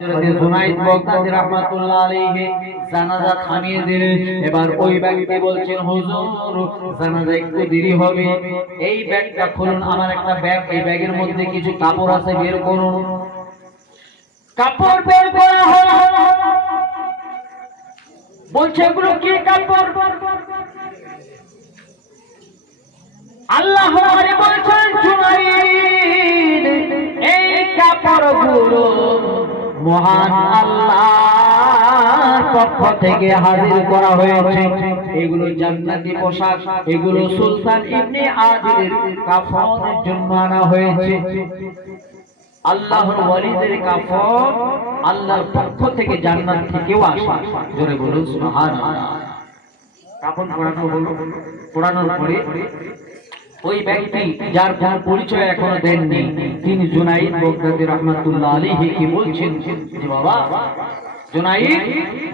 জুনাইদ বগদাদী রাহমাতুল্লাহ আলাইহি জানাজা থামিয়ে দিলেন। এবার ওই ব্যক্তি বলছেন, হুজুর জানাজা একটু দেরি হবে, এই ব্যাগটা খুলুন, আমার একটা ব্যাগ, এই ব্যাগের মধ্যে কিছু কাপড় আছে, বের করুন। কাপড় বের করা হলো, বলছে এগুলো কি কাপড়? আল্লাহ বলছেন, জুনাইদ এই কাপড়গুলো মহান আল্লাহর পক্ষ থেকে হাজির করা হয়েছে। এগুলো জান্নাতি পোশাক, এগুলো সুলতান ইবনে আদিলের কাফনের জন্য আনা হয়েছে। আল্লাহর ওয়ালিদের কাফন আল্লাহর পক্ষ থেকে জান্নাত থেকেও আসে। জোরে বলুন সুবহানাল্লাহ। কাফন পরানো হলো, পরানোর পরে ওই ব্যক্তি যার কোন পরিচয় এখনো দেননি, তিনি জুনাইদ বগদাদী রাহমাতুল্লাহ আলাইহি কে বলছেন যে বাবা, জুনাইদ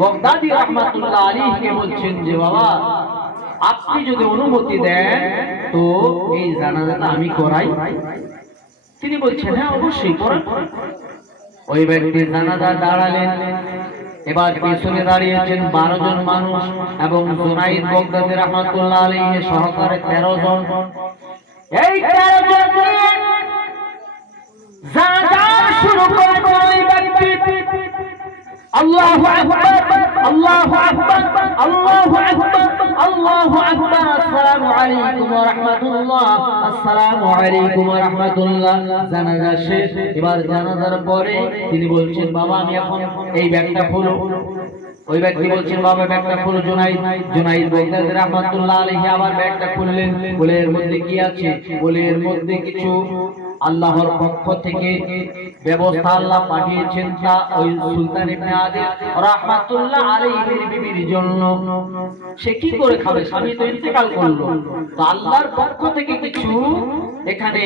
বগদাদী রাহমাতুল্লাহ আলাইহি কে বলছেন যে বাবা, আপনি যদি অনুমতি দেন তো এই জানাজাটা আমি করাই। তিনি বলছেন হ্যাঁ অবশ্যই করান। ওই ব্যক্তি জানাজা দাঁড়ালেন। এবার পেছনে দাঁড়িয়েছেন 12 জন মানুষ এবং জুনাইদ বগদাদী রাহমাতুল্লাহ আলাইহি সহকারে 13 জন। এই 13 জন জানাজা শুরু করেছে। ওই ব্যক্তি আল্লাহু আকবার, আল্লাহু আকবার, আল্লাহু আকবার, আল্লাহু আকবার, আসসালামু আলাইকুম ওয়া রাহমাতুল্লাহ, আসসালামু আলাইকুম ওয়া রাহমাতুল্লাহ। জানাজা শেষ। এবার জানাজার পরে তিনি বলছেন বাবা আমি এখন এই ব্যাগটা খুলো। ওই ব্যক্তি বলছেন বাবা ব্যাগটা খুলো। জুনাইদ বগদাদী রাহমাতুল্লাহ আলাইহি আবার ব্যাগটা খুললেন। বলে এর মধ্যে কি আছে? বলে এর মধ্যে কিছু আল্লাহর পক্ষ থেকে ব্যবস্থা আল্লাহ পাঠিয়েছেন, তা ওই সুলতান ইবনে আদিল রাহমাতুল্লাহ আলাইহির বিবির জন্য। সে কি করে খাবে? স্বামী তো ইন্তেকাল করলো, তো আল্লাহর পক্ষ থেকে কিছু এখানে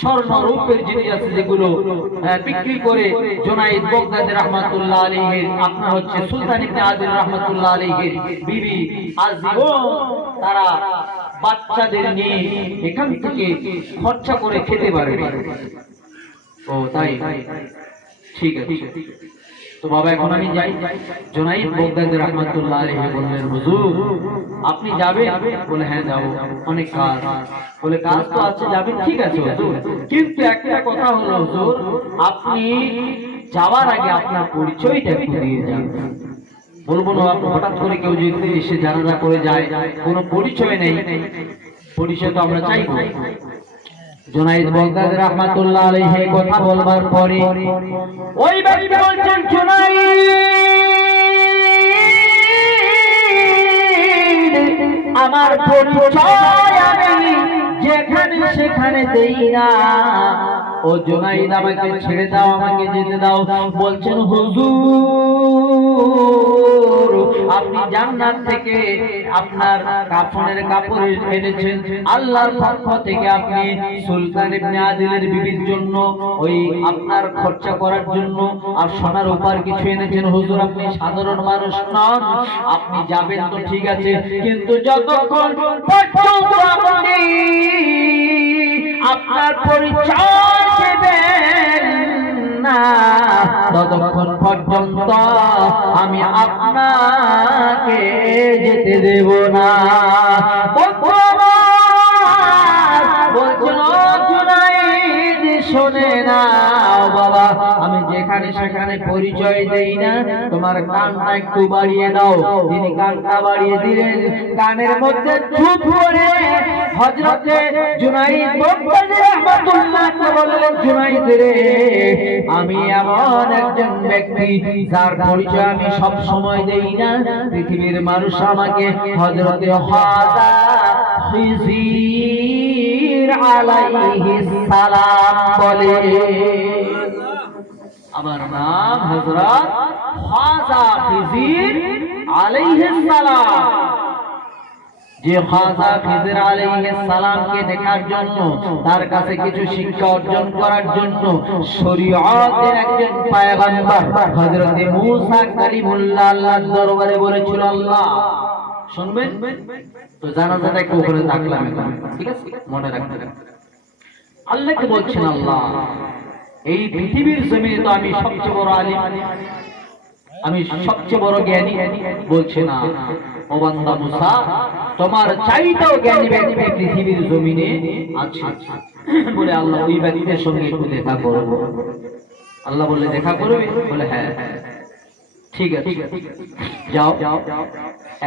স্বর্ণ রূপের জিনিস আছে যেগুলো বিক্রি করে জুনাইদ বগদাদী রাহমাতুল্লাহ আলাইহির আপনার হচ্ছে সুলতান ইবনে আদিল রাহমাতুল্লাহ আলাইহির বিবি আজীবন তারা বাচ্চাদের নিয়ে এখান থেকে খরচা করে খেতে পারবে। ও তাই, ঠিক আছে। তো বাবা এখন আমি যাই। জুনাইদ বগদাদী রাহমাতুল্লাহ আলাইহি বললেন হুজুর আপনি যাবেন? বলে হ্যাঁ যাব। অনেক কাজ। বলে কাজ তো আছে, যাবেন, ঠিক আছে হুজুর, কিন্তু একটা কথা হলো হুজুর আপনি যাওয়ার আগে আপনার পরিচয়টা একটু দিয়ে যাবেন। বলবো না হঠাৎ করে কেউ যদি এসে জানাজা করে যায়, কোনো পরিচয় নেই, পরিচয় তো আমরা চাই। জুনাইদ বগদাদী রাহমাতুল্লাহ আলাইহি কথা বলবার পরে ওই ব্যক্তি বলছেন জুনাইদ আমার পরিচয় আমি যেখানে সেখানে দেই না। ও জুনাইদ আমাকে ছেড়ে দাও, আমাকে যেতে দাও। বলছেন হুজুর আপনি জান্নাত থেকে আপনার কাফনের কাপড় এনেছেন, আল্লাহর পক্ষ থেকে আপনি সুলতান ইবনে আদিলের বিবির জন্য ওই আপনার খরচা করার জন্য আর সোনার উপর কিছু এনেছেন। হুজুর আপনি সাধারণ মানুষ নন, আপনি যাবেন তো ঠিক আছে, কিন্তু যতক্ষণ পর্যন্ত আপনি আপনার পরিচয় দেবেন না ততক্ষণ পর্যন্ত আমি আপনাকে যেতে দেব না। বলছিল জুনাইদ শোনে না বাবা, আমি যেখানে সেখানে পরিচয় দেই না, তোমার কানটা একটু বাড়িয়ে দাও। তিনি কানটা বাড়িয়ে দিলেন। কানের মধ্যে চুপ করে হযরতে জুনাইদ বগদাদী রাহমাতুল্লাহ বললেন জুনাইদ রে আমি এমন একজন ব্যক্তি যার পরিচয় আমি সব সময় দেই না। পৃথিবীর মানুষ আমাকে হযরতে খাজা খিজির আলাইহিস সালাম বলে। আমার নাম হযরত খাজা খিজির আলাইহিস সালাম। যে খাজা খিজির আলাইহিস সালামকে দেখার জন্য, তার কাছে কিছু শিক্ষা অর্জন করার জন্য শরীয়তের একজন পয়গম্বর হযরত মুসা কালিমুল্লাহ আল্লাহর দরবারে বলেছিল আল্লাহ শুনবেন তো জানাজাটা একটু ওখানে থাকলাম, ঠিক আছে মনে রাখবেন। আল্লাহকে বলছেন আল্লাহ এই পৃথিবীর জমিনে তো আমি সবচেয়ে বড় আলিম, আমি সবচেয়ে বড় জ্ঞানী, বলছে না ও বান্দা মুসা, তোমার চাইতেও জ্ঞানী ব্যক্তি পৃথিবীর জমিনে আছে। বলে আল্লাহ ওই ব্যক্তির সঙ্গে একটু দেখা করবো। আল্লাহ বলে দেখা করবে? বলে হ্যাঁ ঠিক আছে, যাও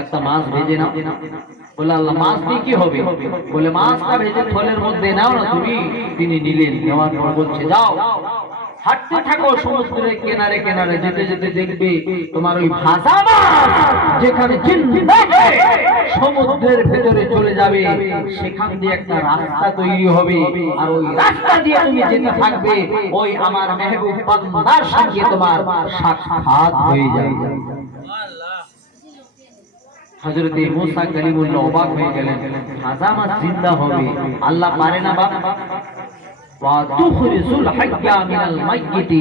একটা মাছ ভেজে নাও। বলে আল্লাহ মাছ দিয়ে কি হবে? বলে মাছটা ভেজে থলের মধ্যে নাও না তুমি। তিনি নিলেন, নেওয়ার পর বলছে যাও হাঁটতে থাকো সমুদ্রের কিনারে কিনারে, যেতে যেতে দেখবে তোমার ওই ভাজা মাছ যেখানে জিন্দা হয়ে সমুদ্রের ভেতরে চলে যাবে, সেখান দিয়ে একটা রাস্তা তৈরি হবে, আর ওই রাস্তা দিয়ে তুমি যেতে থাকবে, ওই আমার মেহবুব বান্দার সঙ্গে তোমার সাক্ষাৎ হয়ে যাবে। হযরত মুসা কালিমুল্লাহ অবাক হয়ে গেলেন, ভাজা মাছ জিন্দা হবে? আল্লাহ পারে না বাপ? وَتُخْرِجُ الْحَيَّ مِنَ الْمَيِّتِ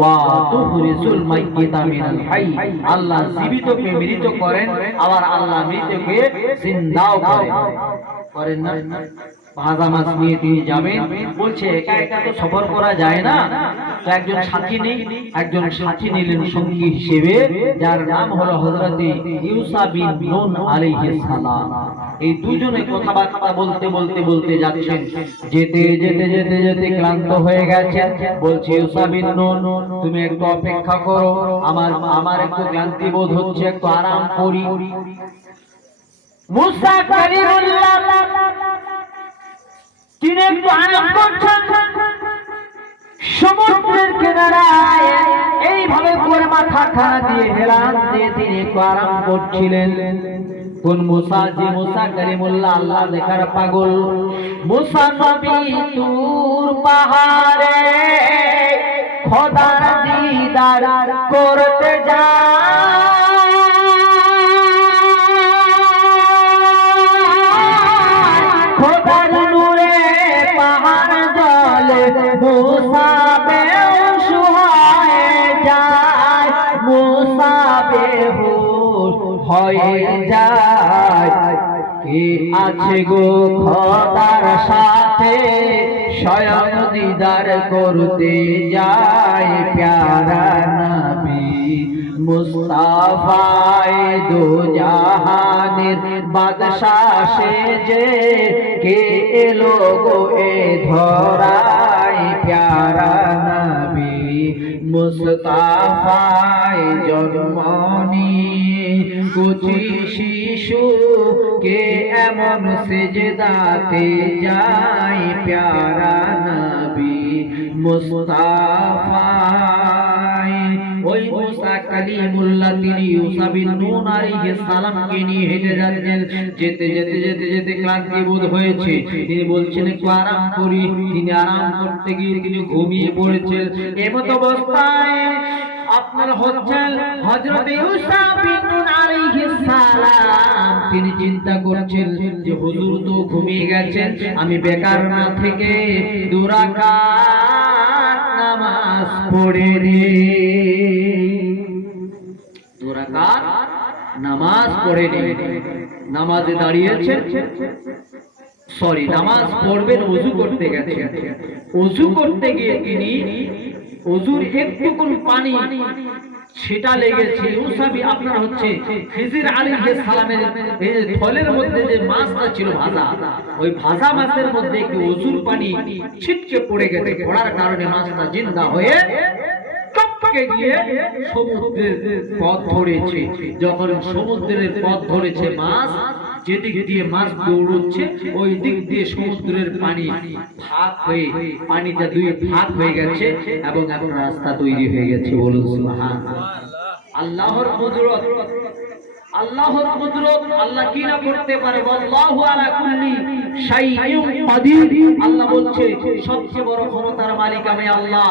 وَتُخْرِجُ الْمَيِّتَ مِنَ الْحَيِّ। আল্লাহ জীবিতকে মৃত করেন, আবার আল্লাহ মৃতকে জিন্দাও করেন না। ভাজা মাছ নিয়ে তিনি যাবেন, বলছে একা একা তো সফর করা যায় না, তো একজন সাথী নেই। একজন সাথী নিলেন সঙ্গী হিসেবে, যার নাম হলো হযরত ইউসা বিন নুন আলাইহিস সালাম। এই দুজনে কথাবার্তা বলতে বলতে বলতে যাচ্ছেন, যেতে যেতে যেতে যেতে ক্লান্ত হয়ে গেছেন। বলছে ইউসা বিন নুন, তুমি একটু অপেক্ষা করো, আমার একটু ক্লান্তি বোধ হচ্ছে, একটু আরাম করি। মুসা কালিমুল্লাহ তিনি একটু আরাম করছেন সমুদ্রের কিনারায়, এইভাবে করে মাথা খাড়া দিয়ে হেলান দিয়ে তিনি একটু আরাম করছিলেন। কোন মুসা? যে মুসা কালিমুল্লাহ আল্লাহ দেখার পাগল। মুসা নবী তুর পাহাড়ে খোদার দিদার করতে যায়, খোদার নূরে পাহাড় জলে মুসা বেহুশ হয়ে যায়, মুসা বেহুশ হয়ে যায়। কে আছে গো খোদার সাথে স্বয়ং দিদার করতে যায়, প্যারা নবী মুস্তাফায়ে দো জাহানের বাদশাহ সেজে কে এলো গো এ ধরায়, প্যারা নবী মুস্তাফায়ে জন্ম নিয়ে কুচি শিশু কে এমন সেজদাতে যায়, প্যারা নবী মুস্তাফায়ে। ওই মুসা কালিমুল্লাহ তিনি ইউসা বিন নুন আলাইহিস সালামকে নিয়ে হেঁটে যাচ্ছেন। যেতে যেতে যেতে যেতে ক্লান্তি বোধ হয়েছে, তিনি বলছেন একটু আরাম করি। তিনি আরাম করতে গিয়ে তিনি ঘুমিয়ে পড়েছেন। এমত অবস্থায় আপনার হচ্ছেন হযরত ইউসা বিন নুন আলাইহিস সালাম, তিনি চিন্তা করছেন যে হুজুর তো ঘুমিয়ে গেছেন, আমি বেকার না থেকে 2 রাকাত নামাজ পড়ে নেই, 2 রাকাত নামাজ পড়ে নেই। নামাজে দাঁড়িয়েছেন, সরি নামাজ পড়বেন, ওযু করতে গেছেন। ওযু করতে গিয়ে তিনি ওযুর একটুকুন পানি সেটা লেগেছে। ইউসাবি আপনার হচ্ছে খিজির আলাইহিস সালামের থলের মধ্যে যে মাছটা ছিল ভাজা, ওই ভাজা মাছের মধ্যে একটু ওযুর পানি ছিটকে পড়ে গেছে। পড়ার কারণে মাছটা জিন্দা হয়ে টপকে গিয়ে সমুদ্রের পথ ধরেছে। যখন সমুদ্রের পথ ধরেছে মাছ, যেদিক দিয়ে মাছ দৌড়চ্ছে ওই দিক দিয়ে সমুদ্রের পানি ভাগ হয়ে, পানিটা 2 ভাগ হয়ে গেছে এবং একটা রাস্তা তৈরি হয়ে গেছে। বলুন সুবহানাল্লাহ। আল্লাহর কুদরত, আল্লাহর কুদরত, আল্লাহ কি না করতে পারে। আল্লাহু আলা কুল্লি শাইইন কাদির। আল্লাহ বলছে সবচেয়ে বড় ক্ষমতার মালিক আমি আল্লাহ।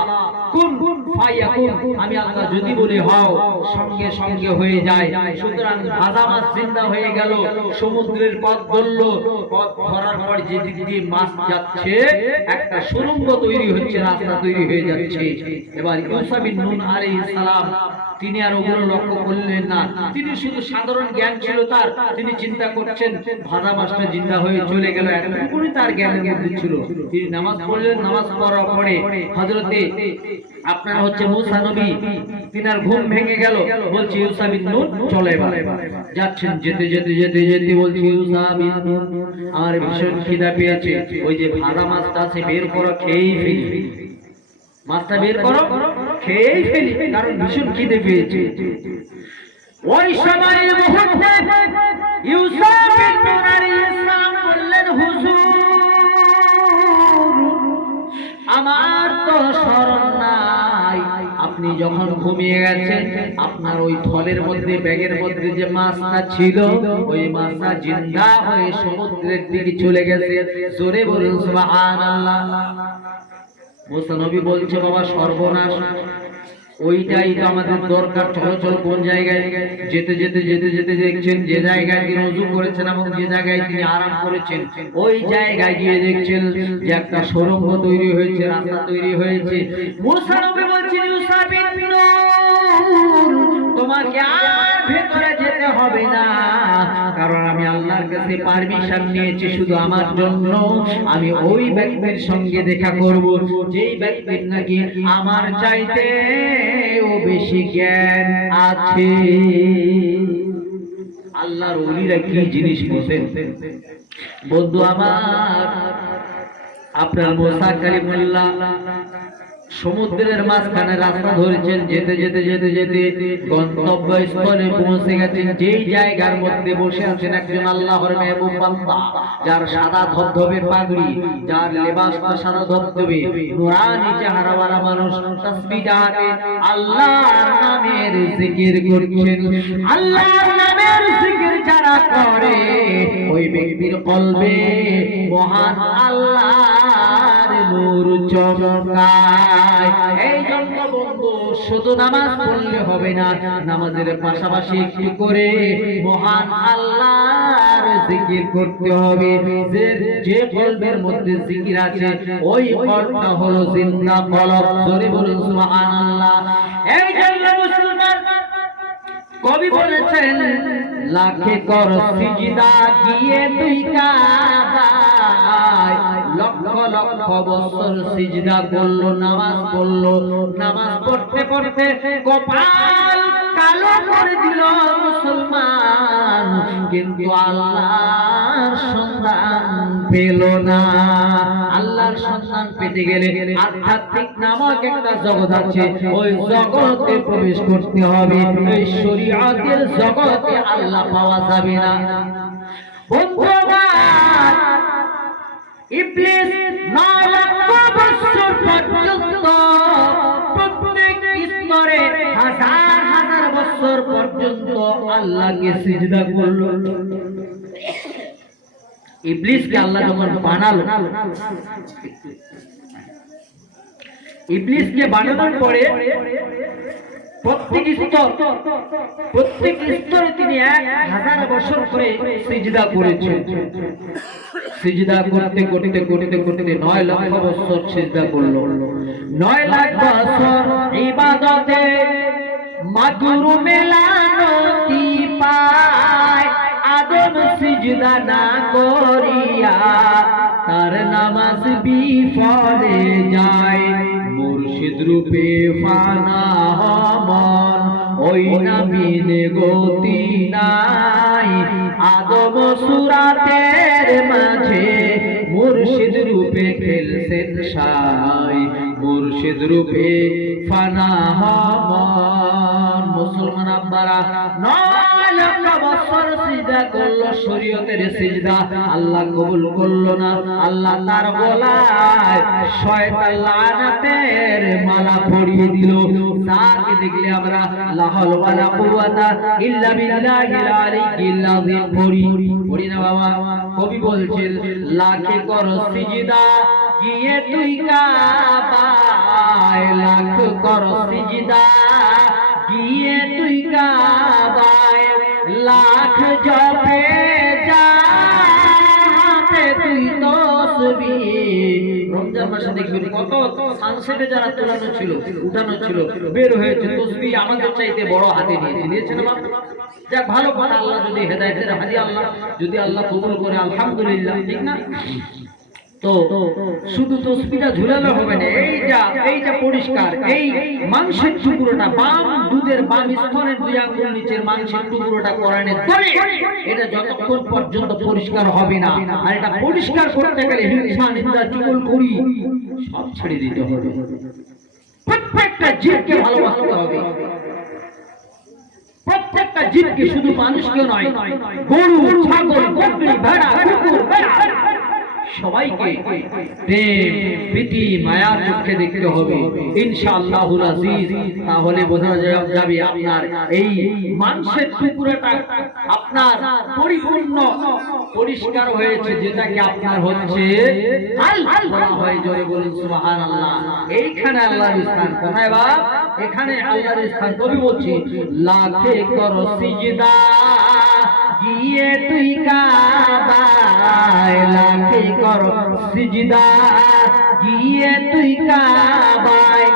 কুন ফায়াকুন, আমি আল্লাহ যদি বলি হও সঙ্গে সঙ্গে হয়ে যায়। সুতরাং ভাজা মাছ জিন্দা হয়ে গেল, সমুদ্রের পথ ধরলো, পথ ধরার পর যে দিক দিয়ে মাছ যাচ্ছে একটা সুড়ঙ্গ তৈরি হচ্ছে, রাস্তা তৈরি হয়ে যাচ্ছে। এবার ইউসা বিন নূন আলাইহিস সালাম তিনি আর ওগুলো লক্ষ্য করলেন না, তিনি শুধু সাধারণ জ্ঞান ছিল তার, তিনি চিন্তা করছেন ভাজা মাছটা জিন্দা হয়ে চলে গেল, এতটুকুই তার জ্ঞানের মধ্যে ছিল। তিনি নামাজ পড়লেন, নামাজ পড়ার পরে হযরতে আপনার হচ্ছে মূসা নবী, তিনার ঘুম ভেঙে গেল, বলছে ইউসা বিন নূন চলে এবার যাচ্ছেন, যেতে যেতে যেতে যেতে বলছে ইউসা বিন নূন আমার ভীষণ খিদা পেয়েছে, ওই যে ভাজা মাছটা আছে বের করো, খেয়েই ফেলি, মাছটা বের করো খেয়েই ফেলি, কারণ ভীষণ খিদে পেয়েছে। ওই সময় মুহূর্তে ইউসা বিন নূন আলাইহিস সালাম বললেন, হুজুর আমার তো স্মরণ নাই, আপনি যখন ঘুমিয়ে গেছেন আপনার ওই থলের মধ্যে ব্যাগের মধ্যে যে মাছটা ছিল ওই মাছটা জিন্দা হয়ে সমুদ্রের দিকে চলে গেছে। জোরে বলুন সুবহানাল্লাহ। মুসা নবী বলছে, বাবা সর্বনাশ, ওইটাই তো আমাদের দরকার, চলো চলো কোন জায়গায়। যেতে যেতে যেতে যেতে দেখছেন যে জায়গায় তিনি ওযু করেছেন এবং যে জায়গায় তিনি আরাম করেছেন ওই জায়গায় গিয়ে দেখছেন যে একটা সুড়ঙ্গ তৈরি হয়েছে, রাস্তা তৈরি হয়েছে। মুসা নবী বলছেন, ইউসা বিন নূন তোমাকে আর ভেতরে যেতে হবে না, কারণ আমি আল্লাহর কাছে পারমিশন নিয়েছি শুধু আমার জন্য, আমি ওই ব্যক্তির সঙ্গে দেখা করব যেই ব্যক্তির নাকি আমার চাইতে ও বেশি জ্ঞান আছে। আল্লাহর ওলিরা কি জিনিস বোঝেন বন্ধু আমার। আপনার মুসা কালিমুল্লাহ সমুদ্রের মাঝখানে রাস্তা ধরেছেন, যেতে যেতে যেতে যেতে গন্তব্যস্থলে পৌঁছে গেছেন। যেই জায়গার মধ্যে বসে আছেন একজন আল্লাহর মেহবুব বান্দা, যার সাদা ধবধবে পাগড়ি, যার লেবাসটা সাদা ধবধবে, নুরানি চেহারাওয়ালা মানুষ, তাসবিহ হাতে আল্লাহর নামের জিকির করছেন। আল্লাহর নামের জিকির যারা করে ওই ব্যক্তির কলবে মহান আল্লাহর নূর চমকায়। এই জন্য বন্ধু শুধু নামাজ পড়লে হবে না, নামাজের পাশাপাশি একটু করে মহান আল্লাহর জিকির করতে হবে। যে কলবের মধ্যে জিকির আছে ওই কলবটা হলো জিন্দা কলব। জোরে বলুন সুবহানাল্লাহ। এই জন্য মুসলমান কবি বলেছেন, লাখে কর সিজদা গিয়ে তুই কাবায়, লক্ষ লক্ষ বছর সিজদা করলো, নামাজ পড়লো, নামাজ পড়তে পড়তে কপাল কালো করে দিল মুসলমান, কিন্তু আল্লাহর সন্ধান পেল না। আল্লাহর সন্ধান পেতে গেলে আধ্যাত্মিক নামক একটা জগৎ আছে, ওই জগতে প্রবেশ করতে হবে। এই শরীয়তের জগতে আল্লাহ পাওয়া যাবে না। বন্ধুগণ, ইবলিস 9 লক্ষ বছর পর্যন্ত প্রত্যেক স্তরে হাজার হাজার বছর পর্যন্ত আল্লাহকে সিজদা করলো। ইবলিসকে আল্লাহ যখন বানালো, ইবলিসকে বানানোর পরে প্রত্যেক স্তরে তিনি 1000 বছর করে সিজদা করেছেন। সিজদা করতে করতে করতে করতে 9 লক্ষ বছর সিজদা করলো। 9 লাখ বছর ইবাদতে মাকরু মেলানতি পায়, আদম সিজদা না করিয়া তার নামাজ বিফলে যায়। মুর্শিদ রূপে ফানা মন ওই নামিনে গতি নাই, আদম সুরাতের মাঝে মুর্শিদ রূপে খেলছেন সাই, মুর্শিদ রূপে ফানা মন। মুসলমান আব্বারা 9 লক্ষ বছর সিজদা করলো, শরীয়তের সিজদা আল্লাহ কবুল করলো না। আল্লাহ তার গলায় শয়তান লানাতের মালা পরিয়ে দিল। তাকে দেখলে আমরা লা হাওলা ওয়ালা কুওয়াতা ইল্লা বিল্লাহিল আলিয়্যিল আযীম পড়ি না বাবা। কবি বলছেন, লাখে করো সিজদা গিয়ে তুই কাবায় লাখ কর সিজদা, গিয়ে তুই কাবায় লাখ জপে যা, হাতে তুই তসবিহ। রমজান মাসে দেখবেন কত সানসেটে যারা তোলানো ছিল, উঠানো ছিল, বের হয়েছে তসবিহ আমাদের চাইতে বড় হাতে নিয়েছে না বাবা? যাক ভালো কথা, আল্লাহ যদি হেদায়েতের হাদি আল্লাহ যদি আল্লাহ কবুল করে আলহামদুলিল্লাহ, ঠিক না? তো শুধু তসবিহটা ঝুলালে হবে না, এইটা পরিষ্কার, এই মাংসের টুকরোটা বাম দুধের বাম স্তনের 2 আঙ্গুল নিচের মাংসের টুকরোটা কোরআনে ধরে, এটা যতক্ষণ পর্যন্ত পরিষ্কার হবে না, আর এটা পরিষ্কার করতে গেলে হিংসা নিন্দা চুগলখড়ি সব ছেড়ে দিতে হবে। প্রত্যেকটা জীবকে ভালোবাসতে হবে, প্রত্যেকটা জীবকে, শুধু মানুষকে নয়, গরু ছাগল বকরি ভেড়া কুকুর ভেড়া সবাইকে প্রেম প্রীতি মায়ার চোখে দেখতে হবে ইনশাআল্লাহুল আজিজ। তাহলে বোঝা যাবে আপনার এই মাংসের টুকরোটা আপনার পরিপূর্ণ পরিষ্কার হয়েছে, যেটাকে আপনার হচ্ছে আল বলা হয়। জোরে বলুন সুবহানাল্লাহ। এইখানে আল্লাহর স্থান কোথায় বাপ? এখানে আল্লাহর স্থান। কবি বলছে লাখে কর সিজদা, গিয়ে তুই কাবায় লাখে কর সিজদা, গিয়ে তুই কাবায়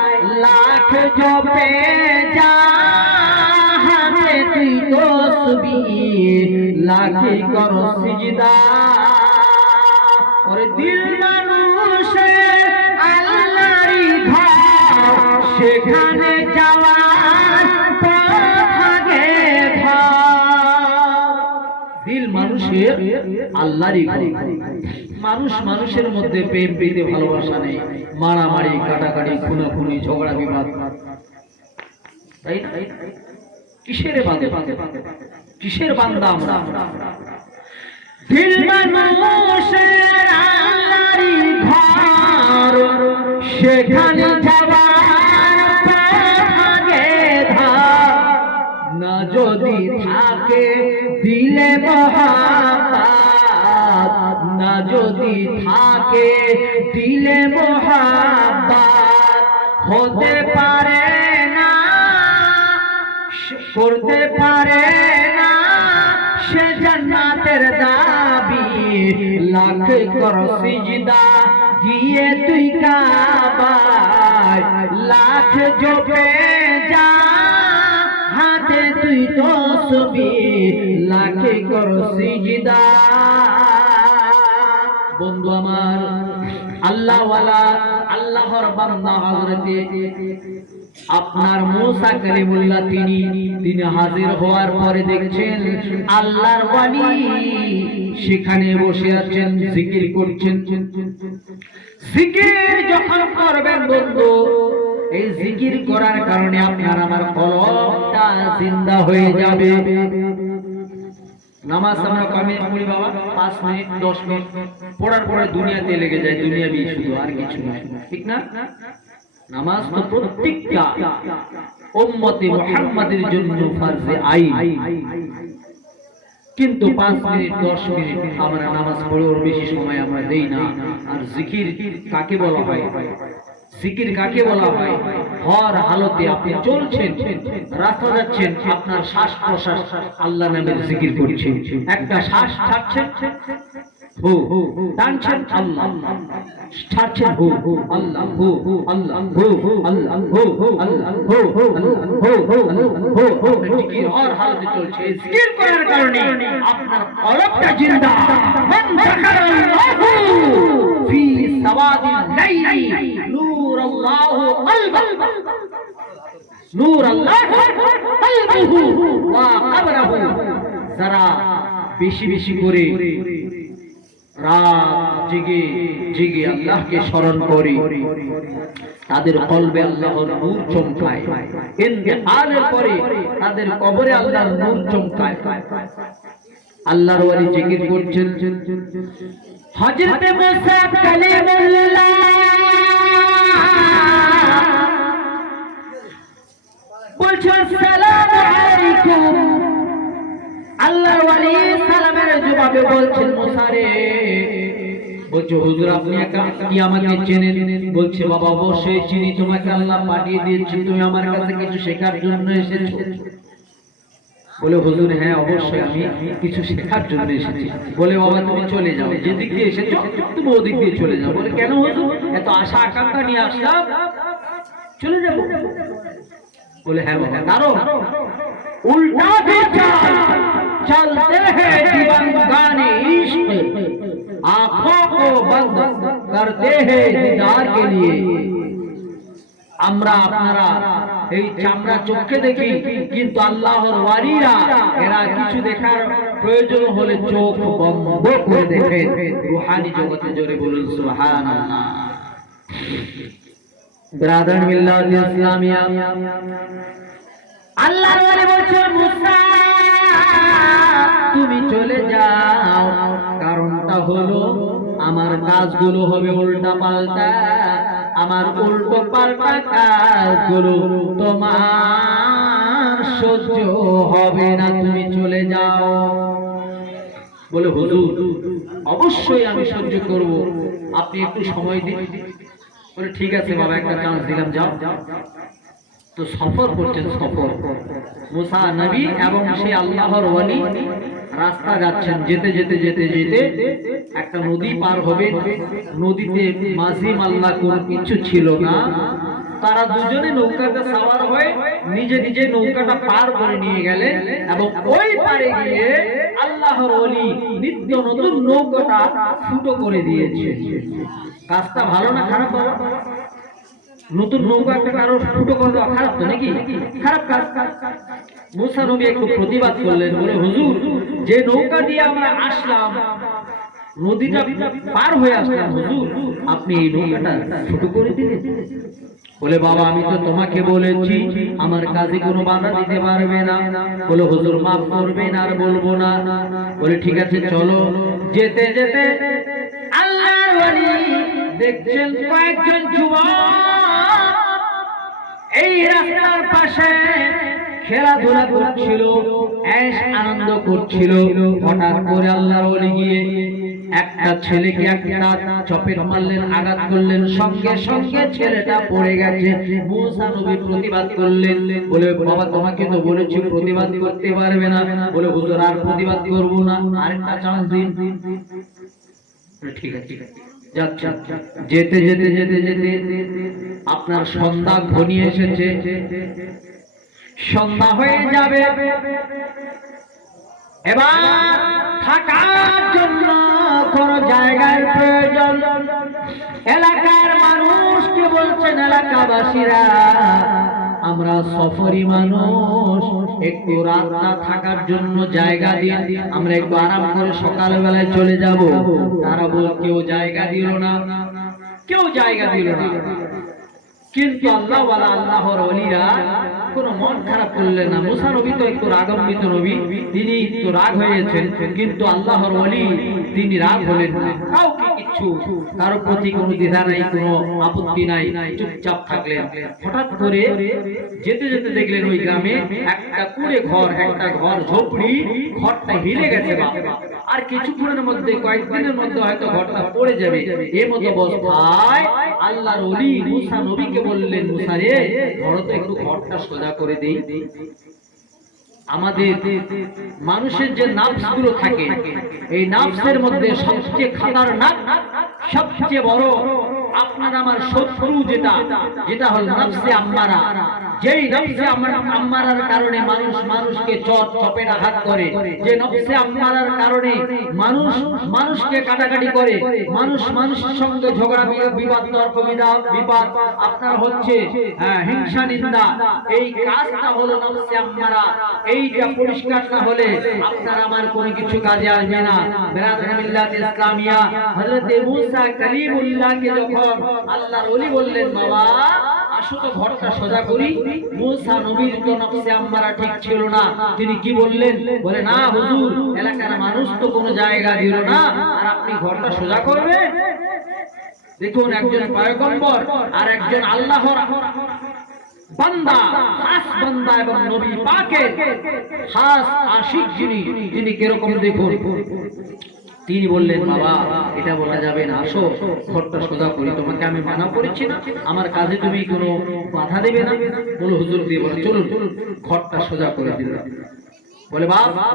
লাখ জপে যা, হাতে তুই তসবিহ লাখে কর সিজদা। ওরে দিল মানুষের আল্লাহরই ঘর, সেখানে যাওয়ার পথে দিল মানুষের আল্লাহরই ঘর। মানুষ মানুষের মধ্যে প্রেম প্রীতি ভালোবাসা নেই, মারামারি কাটাকাটি খুনাখুনি ঝগড়া বিবাদ, তাই না? কিসের বান্দা আমরা? দিল মানুষের আল্লাহরই ঘর, সেখানে যাওয়ার পথে ধার, না যদি থাকে দিলে মহাব্বত, না যদি থাকে দিলে মহাব্বত, হতে পারে না করতে পারে না সে জান্নাতের দাবি। লাখ কর সিজদা, গিয়ে তুই কাবায় লাখ জপে যা, হাতে তুই তসবিহ লাখে কর সিজদা। বন্ধু আমার, আল্লাহ ওয়ালা আল্লাহর বান্দা হযরতে আপনার মুসা কালিমুল্লাহ তিনি হাজির হওয়ার পরে দেখছেন আল্লাহর ওয়ালি সেখানে বসে আছেন, জিকির করছেন। জিকির যখন করবেন বন্ধু, এই জিকির করার কারণে আপনার আমার কলবটা জিন্দা হয়ে যাবে। নামাজ আমরা কমে পড়ি বাবা, 5 মিনিট 10 মিনিট পড়ার পরে দুনিয়াতে লেগে যায়, দুনিয়াবি শুধু, আর কিছু না, ঠিক না? নামাজ তো প্রত্যেকটা উম্মতে মুহাম্মাদের জন্য ফরজে আইন, কিন্তু 5 মিনিট 10 মিনিট আমরা নামাজ পড়ে ওর বেশি সময় আমরা দেই না। আর জিকির কাকে বলা হয়? জিকির কাকে বলা হয়? হর হালতে আপনি চলছেন, রাস্তা যাচ্ছেন, আপনার শ্বাস প্রশ্বাস আল্লাহ নামের জিকির করছেন, একটা শ্বাস ছাড়ছেন হো টানছেন আল্লাহ, ছাড়ছেন হো আল্লাহ, হো আল্লাহ, হো আল্লাহ, হো আল্লাহ, হো আল্লাহ, হো জিকির হর হালতে চলছে। জিকির করার কারণে আপনার কলবটা জিন্দা। মান যাকারাল্লাহু ফি সাওয়াদিল লাইলি নূরাল্লাহু কলবাহু, নূরাল্লাহু কলবুহু ওয়া কবরহু। যারা বেশি বেশি করে রাত জেগে জেগে আল্লাহকে স্মরণ করে, তাদের কলবে আল্লাহর নূর চমকায়। ইন্তেকালের পরে তাদের কবরে আল্লাহর নূর চমকায়। আল্লাহর ওয়ালি জিকির করছেন। হযরত মুসা কালিমুল্লাহ বলছেন আসসালামু আলাইকুম। আল্লাহর ওয়ালি সালামের জবাবে বলছেন মুসা রে বলছে হুজুর আপনি কি আমাকে চেনেন? বলছে বাবা অবশ্যই চিনি, তোমাকে আল্লাহ পাঠিয়ে দিয়েছে, তুমি আমার কাছে কিছু শেখার জন্য এসেছো। বলে হুজুর হ্যাঁ অবশ্যই আমি কিছু শেখার জন্য এসেছি। বলে বাবা তুমি চলে যাও, যেদিক দিয়ে এসেছো তুমি ওদিক দিয়ে চলে যাও। বলে কেন হুজুর, এত আশা আকাঙ্ক্ষা নিয়ে আসলাম, চলে যাবো? बोले है बाबा, कारो उल्टा भी चलते हैं दीवानगाने इश्क, आंखों को बंद करते हैं दीदार के लिए। আমরা আপনারা এই চামড়া চোখে দেখি, কিন্তু আল্লাহর ওয়ালিরা এরা কিছু দেখার প্রয়োজন হলে চোখ বন্ধ করে দেখে রূহানি জগতে। জোরে বলুন সুবহানাল্লাহ। ব্রাদার মিল্লাত ইসলামিয়া, আল্লাহর ওলি বলছে মুসা তুমি চলে যাও, কারণটা হলো আমার কাজগুলো হবে উল্টা পাল্টা, আমার উল্টো পাল্টা কাজগুলো তোমার সহ্য হবে না, তুমি চলে যাও। বলে হুজুর অবশ্যই আমি সহ্য করব, আপনি একটু সময় দিন। বলে ঠিক আছে বাবা, একটা চান্স দিলাম, যাও। তো সফর করছেন, সফর মুসা নবী এবং সেই আল্লাহর ওয়ালি রাস্তা যাচ্ছেন। যেতে যেতে যেতে যেতে একটা নদী পার হবে। নদীতে মাঝি মাল্লা কোনো কিছু ছিল না, তারা দুজনে নৌকাতে সাওয়ার হয়ে নিজে নিজে নৌকাটা পার করে নিয়ে গেলেন এবং ওই পারে গিয়ে আল্লাহর ওলি নিত্য নতুন নৌকাটা ফুটো করে দিয়েছে। কাজটা ভালো না খারাপ? নতুন নৌকা একটা কারো ফুটো করে দেওয়া খারাপ তো নাকি? খারাপ কাজ। মুসা নবী একটু প্রতিবাদ করলেন, বলে হুজুর যে নৌকা দিয়ে আমরা আসলাম, নদীটা পার হয়ে আসলাম, হুজুর আপনি এই নৌকাটা ফুটো করে দিলেন। বলে বাবা আমি তো তোমাকে বলেছি আমার কাজে কোনো বাধা দিতে পারবে না। বলে হুজুর মাফ করবেন, আর বলবো না। বলে ঠিক আছে চলো। যেতে যেতে আল্লাহর ওলি দেখছেন কয়েকজন যুবক এই রাস্তার পাশে খেলাধুলা করছিল, ऐश আনন্দ করছিল। হঠাৎ করে আল্লাহর ওলি গিয়ে একটা ছেলেকে একটা চপেট মারলেন, আঘাত করলেন, সঙ্গে সঙ্গে ছেলেটা পড়ে গেছে। মুসা নবী প্রতিবাদ করলেন। বলে বাবা তোমাকে তো বলেছি প্রতিবাদ করতে পারবে না। বলে হুজুর আর প্রতিবাদ করব না, আরেকটা চান্স দিন। ঠিক আছে যাচ্ছে। যেতে যেতে যেতে যেতে আপনার সন্ধ্যা ঘনিয়ে এসেছে, সন্ধ্যা হয়ে যাবে। এবার থাকার জন্য কোন জায়গার প্রয়োজন। এলাকার মানুষকে বলছেন এলাকাবাসীরা আমরা সফরি মানুষ, একটু রাতটা থাকার জন্য জায়গা দিন, আমরা একটু আরাম করে সকালবেলায় চলে যাব। তারা বল কেউ জায়গা দিল না, কেউ জায়গা দিল না। কিন্তু আল্লাহওয়ালা আল্লাহর ওলিরা কোনো মন খারাপ করলেন না। মুসা নবী তো একটু রাগান্বিত নবী, তিনি একটু রাগ হয়েছেন, কিন্তু আল্লাহর ওলি তিনি রাগ হলেন না। কাউকে কিচ্ছু, কারো প্রতি কোনো দ্বিধা নাই, কোনো আপত্তি নাই, চুপচাপ থাকলেন। হঠাৎ করে যেতে যেতে দেখলেন ওই গ্রামে একটা কুড়ে ঘর, একটা ঘর ঝোপড়ি, ঘরটা হিলে গেছে। আর কিছুক্ষণের মধ্যে, কয়েকদিনের মধ্যে হয়তো ঘরটা পড়ে যাবে। এর মতো অবস্থায় আল্লাহর ওলি মুসা নবীকে বললেন মুসা রে ধরো তো একটু ঘরটা সোজা করে দেই। আমাদের মানুষের যে নাফসগুলো থাকে, এই নাফসের মধ্যে সবচেয়ে খাতারনাক, সবচেয়ে বড় আপনার আমার শত্রু যেটা, যেটা হল নফসে আম্মারা। যেই নফসে আম্মারার কারণে মানুষ মানুষকে চপেট আঘাত করে, যে নফসে আম্মারার কারণে মানুষ মানুষকে কাটাকাটি করে, মানুষ মানুষের সঙ্গে ঝগড়া বিবাদ তর্ক বিবাদ আপনার হচ্ছে হিংসা নিন্দা, এই কাজটা হলো নফসে আম্মারা। এইটা পরিষ্কার না হলে আপনার আমার কোনো কিছু কাজে আসবে না। বিরাদরান মিল্লাত ইসলামিয়া, হযরত মুসা কালিমুল্লাহকে যখন আল্লাহর ওলি বললেন বাবা আসো তো ঘরটা সোজা করি, মুসা নবীর তো নফসে আম্মারা ঠিক ছিল না। তিনি কি বললেন? বলে না হুজুর এলাকার মানুষ তো কোনো জায়গা দিল না, আর আপনি ঘরটা সোজা করবেন? দেখুন একজন পয়গম্বর আর একজন আল্লাহর বান্দা, খাস বান্দা এবং নবী পাকের খাস আশিক যিনি, তিনি কিরকম দেখুন। তিনি বললেন, বাবা এটা বলা যাবে না, আসো ঘরটা সোজা করি, তোমাকে আমি মানা করেছি না, আমার কাজে তুমি কোনো বাধা দেবে না। বলো হুজুর দিয়ে বলে চলুন, ঘরটা সোজা করে দিল। বলে বাবা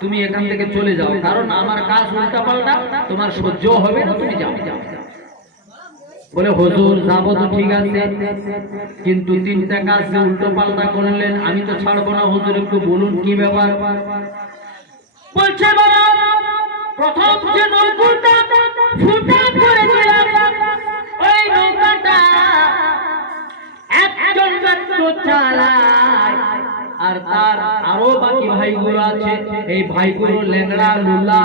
তুমি এখান থেকে চলে যাও, কারণ আমার কাজ উল্টা পাল্টা, তোমার সহ্য হবে না, তুমি যাও। বলে হুজুর যাবো তো ঠিক আছে, কিন্তু তিনটা কাজ যে উল্টো পাল্টা করলেন আমি তো ছাড়বো না হুজুর, একটু বলুন কি ব্যাপার। বলছে বাবা প্রথম যে নৌকাটা ফুটা করে দিলাম, ওই নৌকাটা একজন মাত্র চালায়, আর তার আরো বাকি ভাইগুলো আছে, এই ভাইগুলো লেংড়া লুলা,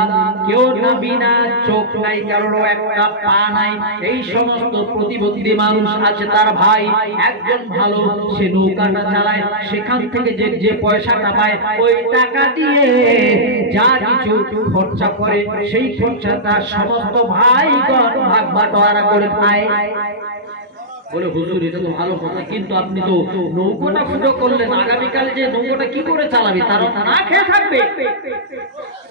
কেউ না বিনা চোখ নাই, কারোর একটা পা নাই, এই সমস্ত প্রতিবন্ধী মানুষ আছে। তার ভাই একজন ভালো, সে নৌকাটা চালায়, সেখান থেকে যে পয়সাটা পায় ওই টাকা দিয়ে যা কিছু খরচা করে সেই খরচাটা সমস্ত ভাইগণ ভাগ বাটোয়ারা করে খায়। বলে হুজুর এটা তো ভালো কথা, কিন্তু আপনি তো নৌকাটা ফুটো করলেন, আগামীকালে যে নৌকাটা কি করে চালাবি, তারা না খেয়ে থাকবে।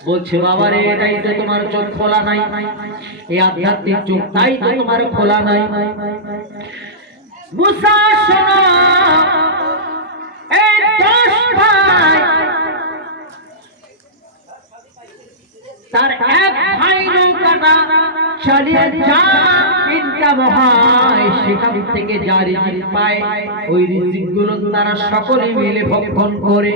বলছে বাবারে এটাই তো তোমার চোখ খোলা নাই, এই আধ্যাত্মিক চোখটাই তো তোমার খোলা নাই। মুসা শোনো, এই 10 ভাই, তার এক ভাই নৌকাটা চালিয়ে যা ইনকাম হয় সেখান থেকে যা রিজিক পায় ওই রিজিক গুলো তারা সকলে মিলে ভক্ষণ করে।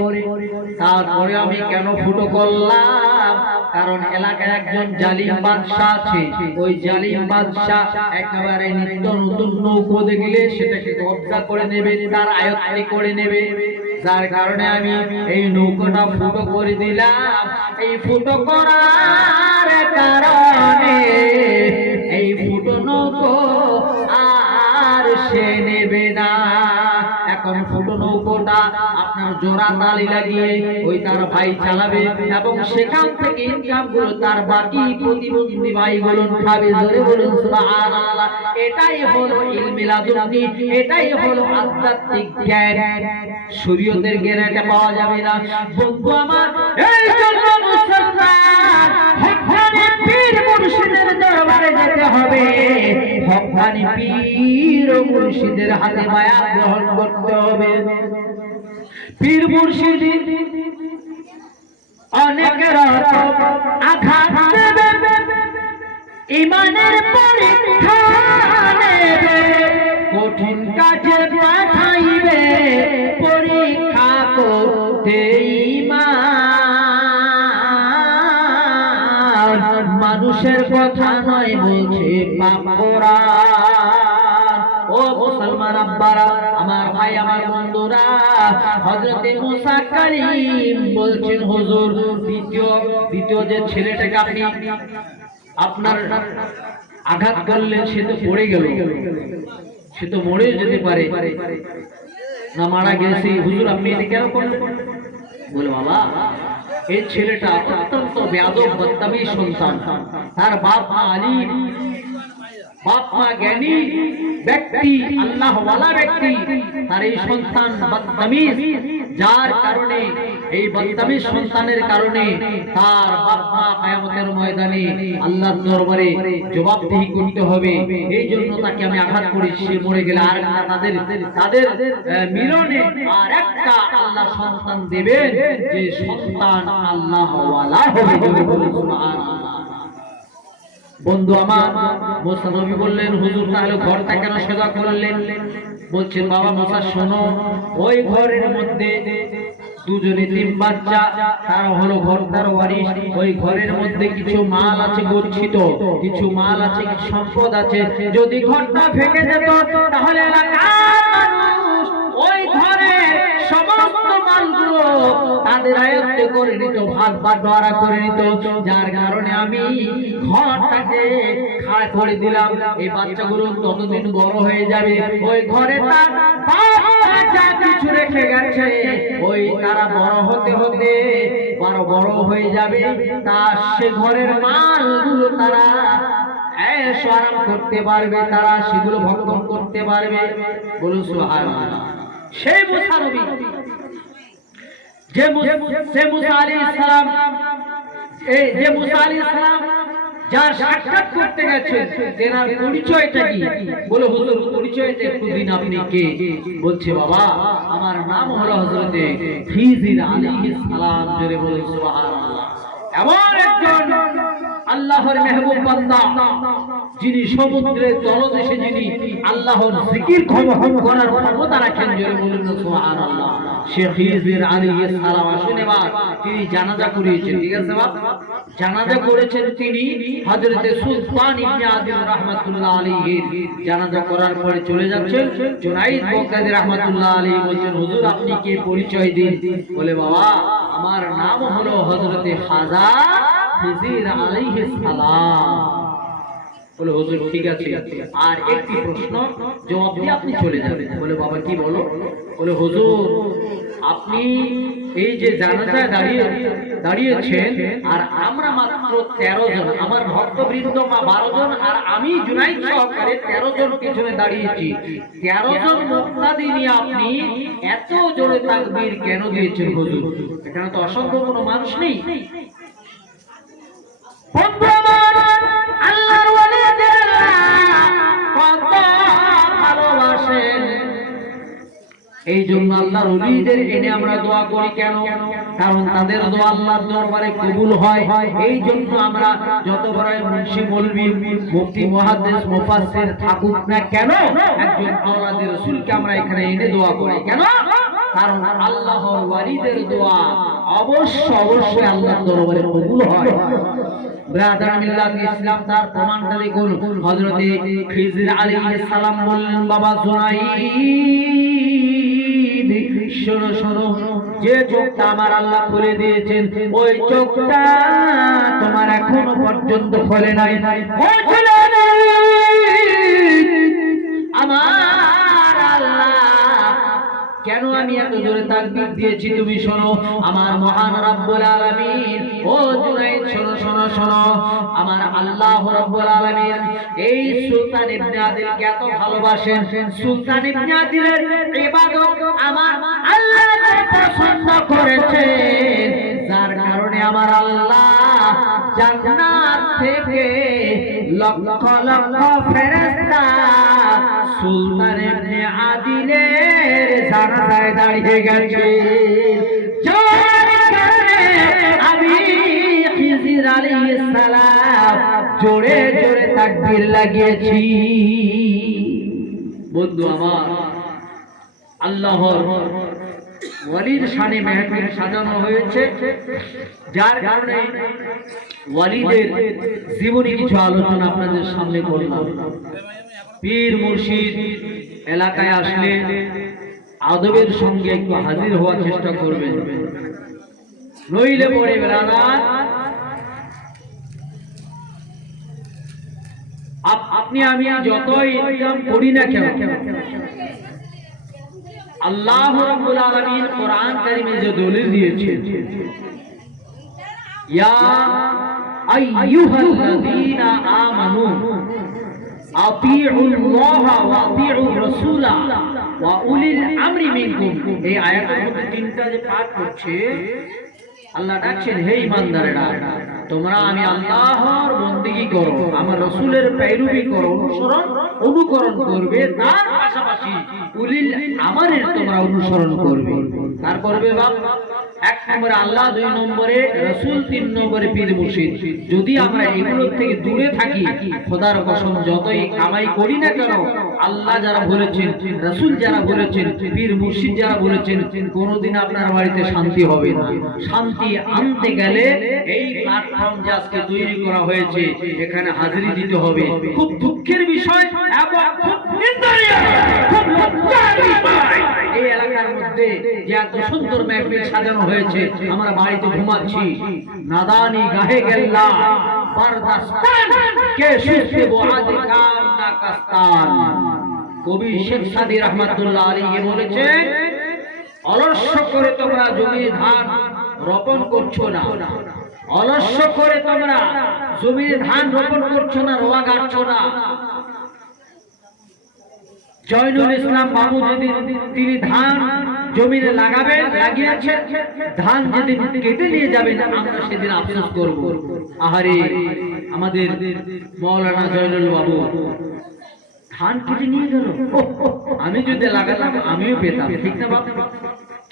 তারপরে আমি কেন ফুটো করলাম, কারণ এলাকায় একজন জালিম বাদশা আছে, ওই জালিম বাদশা একেবারে নিত্য নতুন নৌকো দেখলে সেটাকে কবজা করে নেবে, তার আয়ত্তে করে নেবে, যার কারণে আমি এই নৌকোটা ফুটো করে দিলাম। এই ফুটো করার কারণে এই ফুটো নৌকো আর সে নেবে না। এখন ফুটো নৌকোটা আপনার জোড়া তালি লাগিয়ে ওই তার ভাই চালাবে, এবং সেখান থেকে ইনকাম গুলো তার বাকি প্রতিবন্ধী ভাইগুলো খাবে। জোরে বলুন সুবহানাল্লাহ। এটাই হলো ইলমে লাদুন্নি, এটাই হলো আধ্যাত্মিক জ্ঞান। শরীয়তের জ্ঞান এটা পাওয়া যাবে না বন্ধু আমার। এই জন্য মুসলমান হক্কানি পীর মুর্শিদের দরবারে যেতে হবে, হক্কানি পীর মুর্শিদের হাতে বায়াত গ্রহণ করতে হবে। পীর মুর্শিদ অনেকের আঘাত দেবে, ইমানের পরীক্ষা নেবে, কঠিন কাজে পাঠাইবে পরীক্ষা করতে ঈমান। মানুষের কথা নয় বলছে পাপ কোরআন। ও মুসলমান আব্বারা, আমার ভাই, আমার বন্ধুরা, হযরতে মুসা কারীম বলছেন হুজুর দ্বিতীয় যে ছেলেটাকে আপনি আপনার আঘাত করলেন সে তো পড়ে গেল, সে তো মরে যেতে পারে না মারা গেছে, হুজুর আপনি এটা কেন করলেন? বলে বাবা এই ছেলেটা অত্যন্ত বেয়াদব বদতমিজ সন্তান, তার বাপ মা আলিম, বাপ মা জ্ঞানী ব্যক্তি, আল্লাহ ওয়ালা ব্যক্তি, তার এই সন্তান বদতমিজ, যার কারণে এই বদতমিজ সন্তানের কারণে তার বাপ মা কিয়ামতের ময়দানে আল্লাহর দরবারে জবাবদিহি করতে হবে। এই জন্য তাকে আমি আঘাত করি, সে মরে গেলে আর তাদের মিলনে আর একটা আল্লাহ সন্তান দেবেন, যে সন্তান আল্লাহ ওয়ালা হবে। সুবহানাল্লাহ। বন্ধু আমার, মুসা নবী বললেন হুজুর তাহলে ঘরটা কেন সোজা করলেন? বলছেন বাবা মুসা শোনো, ওই ঘরের মধ্যে দুজনে তিন বাচ্চা, তারা হলো ঘরটার ওয়ারিশ। ওই ঘরের মধ্যে কিছু মাল আছে গচ্ছিত, কিছু মাল আছে, কিছু সম্পদ আছে। যদি ঘরটা ভেঙে যেত তাহলে এলাকার মানুষ ওই ঘরের সমস্ত মালগুলো তাদের আয়ত্তে করে নিত, ভাগ বাটোয়ারা করে নিত, যার কারণে আমি ঘরটাকে খাড়া করে দিলাম। এই বাচ্চাগুলো ততদিন বড় হয়ে যাবে, ওই ঘরে তার বাবা যা কিছু রেখে গেছে ওই তারা বড় হতে হতে বড় হয়ে যাবে, তা সে ঘরের মালগুলো তারা আরাম করতে পারবে, তারা সেগুলো ভক্ষণ করতে পারবে। বলুন সুবহানাল্লাহ। সেই মুসা নবী, যে মুসা আলাইহিস সালাম যার সাক্ষাৎ করতে গেছেন তেনার পরিচয়টা কি? বলে হুজুর পরিচয়টা একটু দিন আপনি কে? বলছে বাবা আমার নাম হলো হযরতে খিজির আলাইহিস সালাম। জোরে বলুন সুবহানাল্লাহ। এমন একজন আল্লাহর মেহবুব বান্দা যিনি সমুদ্রের তলদেশে যিনি আল্লাহর জিকির করার ক্ষমতা রাখেন। জোরে বলুন সুবহানাল্লাহ। শেখ খিজির আলাইহিস সালাম আসুন এবার তিনি জানাজা করিয়েছেন। ঠিক আছে বাপ, জানাজা করেছেন তিনি হযরতে সুলতান ইবনে আদিল রাহমাতুল্লাহ আলাইহি। জানাজা করার পরে চলে যাচ্ছেন জুনাইদ বগদাদি রাহমাতুল্লাহ আলাইহি। বলছেন হুজুর আপনি কে, পরিচয় দিন। বলে বাবা আমার নাম হলো হযরতে খাজা খিজির আলাইহিস সালাম। বলে হুজুর ঠিক আছে, আর একটি প্রশ্ন জবাব দিয়ে আপনি চলে যাবেন। বলে বাবা কি বলো? বলে হুজুর আপনি এই যে জানাজায় দাঁড়িয়েছেন আর আমরা মাত্র 13 জন, আমার ভক্তবৃন্দ 12 জন আর আমি জুনাইদ সহকারে 13 জন পিছনে দাঁড়িয়েছি। 13 জন মুক্তাদি নিয়ে আপনি এত জোরে তাকবীর কেন দিয়েছেন হুজুর? এখানে তো অসংখ্য কোনো মানুষ নেই। বন্ধু আমার, আল্লাহর ওয়ালিদের কত ভালোবাসেন, এই জন্য আল্লাহর ওলিদের এনে আমরা দোয়া করি কেন? কারণ তাদের দোয়া আল্লাহর দরবারে কবুল হয়। এই জন্য আমরা যত বড় মুন্সি মৌলভী মুফতি মুহাদ্দিস মুফাসসির থাকুক না কেন, একজন আওলাদের রাসূলকে আমরা এখানে এনে দোয়া করি কেন? কারণ আল্লাহর ওলিদের দোয়া অবশ্যই আল্লাহর দরবারে কবুল হয়। ব্রাদার মিল্লাত ইসলাম তার প্রমাণটা দেখুন। হযরতে খিজির আলাইহিস সালাম বললেন বাবা জুনাইদ শোনো শোনো, যে চোখটা আমার আল্লাহ খুলে দিয়েছেন ওই চোখটা তোমার এখনো পর্যন্ত খোলে নাই। আমার আল্লাহ কেন আমি এত জোরে তাকবীর দিয়েছি তুমি শোনো। আমার মহান রব্বুল আলামিন, ও জুনাইদ শোনো শোনো শোনো, আমার আল্লাহ রব্বুল আলামিন এই সুলতান ইবনে আদিলকে এত ভালোবাসেন। সুলতান ইবনে আদিলের ইবাদত আমার আল্লাহ পছন্দ করেছেন, যার কারণে আমার আল্লাহ জান্নাত থেকে লক্ষ লক্ষ ফেরেশতা সুলতান ইবনে আদিলের জানাজায় দাঁড়িয়ে গেছে। আমি খিজির আলাইহিস সালাম জোরে জোরে তাকবীর লাগিয়েছি। বন্ধু আমার, আল্লাহর ওয়ালির শানে মেহফিল সাজানো হয়েছে, যার কারণে ওয়ালিদের জীবনী কিছু আলোচনা আপনাদের সামনে করলাম। পীর মুর্শিদ এলাকায় আসলে আদবের সঙ্গে একটু হাজির হওয়ার চেষ্টা করবেন, নইলে পরে বেড়াদার আপনি আমি যতই ইনকাম করি না কেন, আল্লাহ রাব্বুল আলামিন কোরআন কারীমে যে দলিল দিয়েছেন, ইয়া আইয়ুহাল্লাযীনা আমানু আতিউল্লাহ ওয়া আতিউর রাসূলা ওয়া উলিল আমরি মিনকুম। এই আয়াতের মধ্যে তিনটা যে পাঠ করছে, আল্লাহ ডাকছেন হে ঈমানদারেরা তোমরা আমি আল্লাহর বন্দেগী করো, আমার রাসূলের পেরোবি করো, অনুকরণ করবে, তার পাশাপাশি উলিল আমরের তোমরা অনুসরণ করবে। তার করবে বাপ এক নম্বরে আল্লাহ, দুই নম্বরে রাসূল, তিন নম্বরে পীর মুর্শিদ। যদি আমরা এগুলোর থেকে দূরে থাকি, খোদার কসম যতই কামাই করি না কেন, আল্লাহ যারা বলেছেন, রাসূল যারা বলেছেন, পীর মুর্শিদ যারা বলেছেন, কোনোদিন আপনার বাড়িতে শান্তি হবে না। শান্তি আনতে গেলে এই প্ল্যাটফর্ম যে আজকে তৈরি করা হয়েছে, এখানে হাজিরি দিতে হবে। খুব দুঃখের বিষয় এবং খুব নিন্দনীয়, খুব লজ্জার বিষয়, এই এলাকার মধ্যে যে এত সুন্দর মেহফিল সাজানো হয়েছে, আমরা বাড়িতে ঘুমাচ্ছি, নাদানি গাহে গেল্লা বারদাস্তান কে সুস্তে বোয়াদ কাম না কাস্তান। কবি শেখ সাদী রহমাতুল্লাহ আলাইহি বলেছেন, অলস্য করে তোমরা জমির ধান রোপণ করছো না, অলস্য করে তোমরা জমির ধান রোপণ করছো না, রোয়া গাড়ছো না। জয়নুল ইসলাম বাবু যেদিন তিনি ধান জমিনে লাগাবেন, লাগিয়েছেন, ধান যেদিন কেটে নিয়ে যাবেন, আমরা সেদিন আফসোস করব, আহারে আমাদের মাওলানা জয়নুল বাবু ধান কেটে নিয়ে গেল। আমি যদি লাগাতাম আমিও পেতাম, ঠিক না বাবা?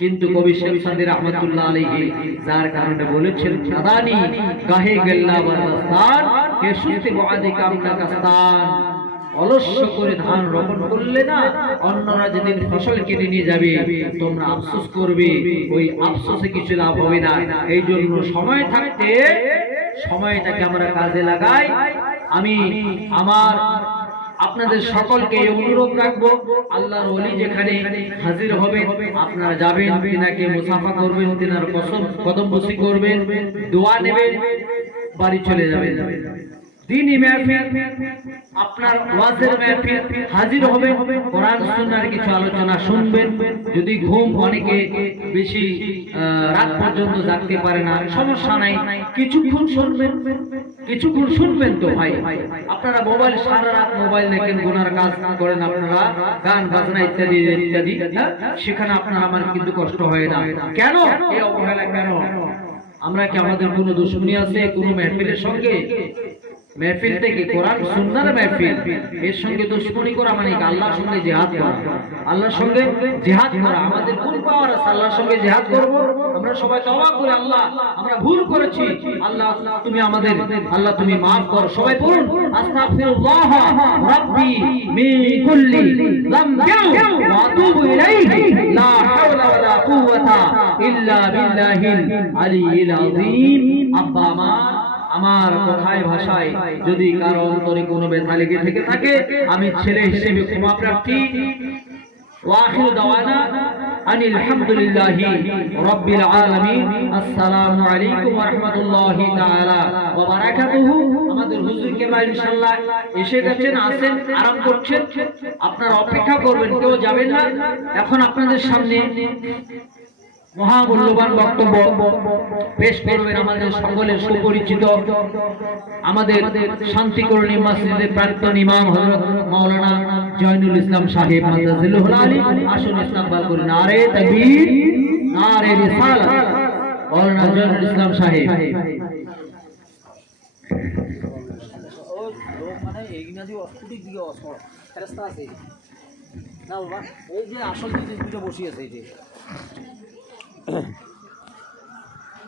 কিন্তু কবি শেখ সাদি রহমাতুল্লাহ আলাইহি যার কারণে বলেছেন, নাদানি গাহে গেল্লা বরদাস্তান কে সুস্তি বাদে কামনা কাস্তান। অলস্য করে ধান রোপণ করলে না, অন্যরা যেদিন ফসল কেটে নিয়ে যাবে তোমরা আফসোস করবে, ওই আফসোসে কিছু লাভ হবে না। এই জন্য সময় থাকতে সময়টাকে আমরা কাজে লাগাই। আমি আমার আপনাদের সকলকে অনুরোধ রাখবো, আল্লাহর ওলি যেখানে হাজির হবে আপনারা যাবেন, তিনাকে মুসাফা করবেন, তিনার কদম বসি করবেন, দোয়া নেবেন, বাড়ি চলে যাবেন। দ্বীনি মাহফিল, আপনার ওয়াজের মাহফিল, হাজির হবে, কোরআন সুন্নাহর কিছু আলোচনা শুনবেন। যদি ঘুম অনেকে বেশি রাত পর্যন্ত জাগতে পারে না, সমস্যা নাই, কিছুক্ষণ শুনবেন, কিছুক্ষণ শুনবেন তো ভাই। আপনারা মোবাইল সারা রাত মোবাইল দেখেন, গুনার কাজ করেন, আপনারা গান বাজনা ইত্যাদি ইত্যাদি, সেখানে আপনার আমার কিন্তু কষ্ট হয় না। কেন এই অবহেলা? কেন? আমরা কি আমাদের কোনো দুশ্মনী আছে কোনো মাহফিলের সঙ্গে? महफिल থেকে কোরআন সুন্নাহর महफिल এর সঙ্গে দুশমনি করা মানে কি আল্লাহর সঙ্গে জিহাদ করা। আল্লাহর সঙ্গে জিহাদ করা আমাদের কোন পাওয়ার আছে? আল্লাহর সঙ্গে জিহাদ করব। আমরা সবাই তওবা করি, আল্লাহ আমরা ভুল করেছি, আল্লাহ তুমি আমাদের, আল্লাহ তুমি maaf করো। সবাই বলুন আস্তাগফিরুল্লাহ রাব্বি মিন কুল্লি যামবিন ওয়া আতুবু ইলাইহি লা হাওলা ওয়ালা কুওয়াতা ইল্লা বিল্লাহিল আলিয়্যিল আযীম। আব্বা আমার কথায় ভাষায় যদি কারো অন্তরে কোনো ব্যথা লেগে থেকে থাকে, আমি ছেলে হিসেবে ক্ষমা প্রার্থী। ওয়াখিরু দাওয়ানা আনিল হামদুলিল্লাহি রাব্বিল আলামিন। আসসালামু আলাইকুম ওয়া রাহমাতুল্লাহি তাআলা ওয়া বারাকাতুহু। আমাদের হুজুর কেবলা ইনশাআল্লাহ এসে গেছেন, আছেন, আরাম করছেন, আপনারা অপেক্ষা করবেন, কেউ যাবেন না। এখন আপনাদের সামনে মহামূল্যবান বক্তব্য পেশ করবেন আমাদের সকলের সুপরিচিত, আমাদের শান্তিকরণী মসজিদের প্রাক্তন ইমাম হযরত মাওলানা জয়নুল ইসলাম সাহেব মাদাজিলুল আলী। আসুন ইস্তেকবাল করি। নারে তাকবীর, নারে রিসালাত। মাওলানা জয়নুল ইসলাম সাহেব। মানে এইনা দি অস্তুতি দিকে অসর ফেরেশতা আছে না বাবা, এই যে আসল যে দুটো বসিয়েছে এই যে